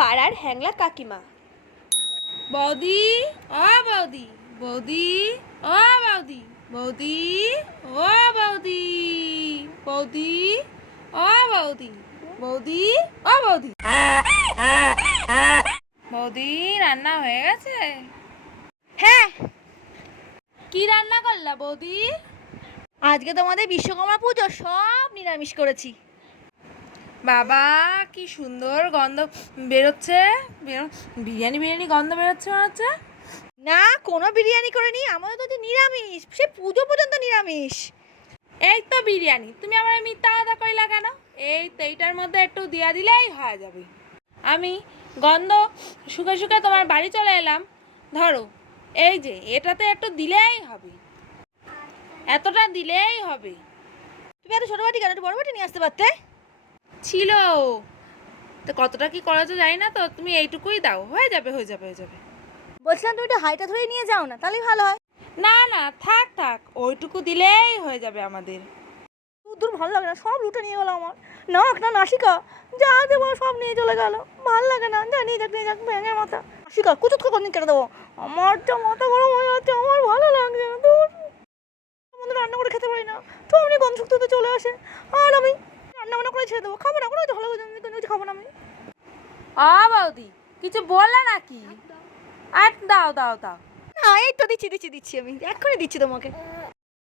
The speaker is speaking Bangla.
পাড়ার হ্যাংলা কাকিমা। বৌদি ও বৌদি বৌদি ও বৌদি বৌদি ও বৌদি বৌদি ও বৌদি বৌদি ও বৌদি। বৌদি রান্না হয়ে গেছে? হ্যাঁ। কি রান্না করলা বৌদি? আজকে তোমাদের বিশ্বকর্মা পুজো সব নিরামিষ করেছি। বাবা কি সুন্দর গন্ধ বেরোচ্ছে। বেরো- বিরিয়ানি বিরিয়ানি গন্ধ বেরোচ্ছে মনে হচ্ছে। না কোনো বিরিয়ানি করিনি আমাদের তো যে নিরামিষ। সে পুজো পর্যন্ত নিরামিষ। এই তো বিরিয়ানি তুমি আমার মিথ্যা কথা কইলা কেন? এই তো এইটার মধ্যে একটু দিয়া দিলেই হয়ে যাবে। আমি গন্ধ শুকে শুকে তোমার বাড়ি চলে এলাম। ধরো এই যে এটাতে একটু দিলেই হবে। এতটা দিলেই হবে। তুমি এত ছোট বাটি কেন? একটু বড় বাটি নিয়ে আসতে পারতে? ছিল। তো কতটা কি করেছ জানি না তো তুমি এইটুকুই দাও। হয়ে যাবে হয়ে যাবে হয়ে যাবে। বলছিলাম তুমি একটু হাইটা ধরে নিয়ে যাও না তাহলেই ভালো হয়। না না থাক থাক ওইটুকু দিলেই হয়ে যাবে আমাদের। দূর দূর ভালো লাগে না সব লুটে নিয়ে গেলো আমার। নাক না নাসিকা যা দেবো সব নিয়ে চলে গেল। ভালো লাগে না যা নিয়ে যাক নিয়ে যাক ভেঙে মাথা। নাসিকা কুচুত করে কেটে দেবো? আমার যা মাথা গরম হয়ে যাচ্ছে আমার ভালো লাগছে না দূর। আমাদের রান্না করে খেতে পারি না। তো আমি গন্ধ চলে আসে। আর আমি করে ছেড়ে দেবো খাব না কোনো কিছু ভালো কিছু খাব না আমি। আ বৌদি কিছু বললে নাকি? আর দাও দাও দাও। না এই তো দিচ্ছি দিচ্ছি দিচ্ছি আমি এক্ষুনি দিচ্ছি তোমাকে।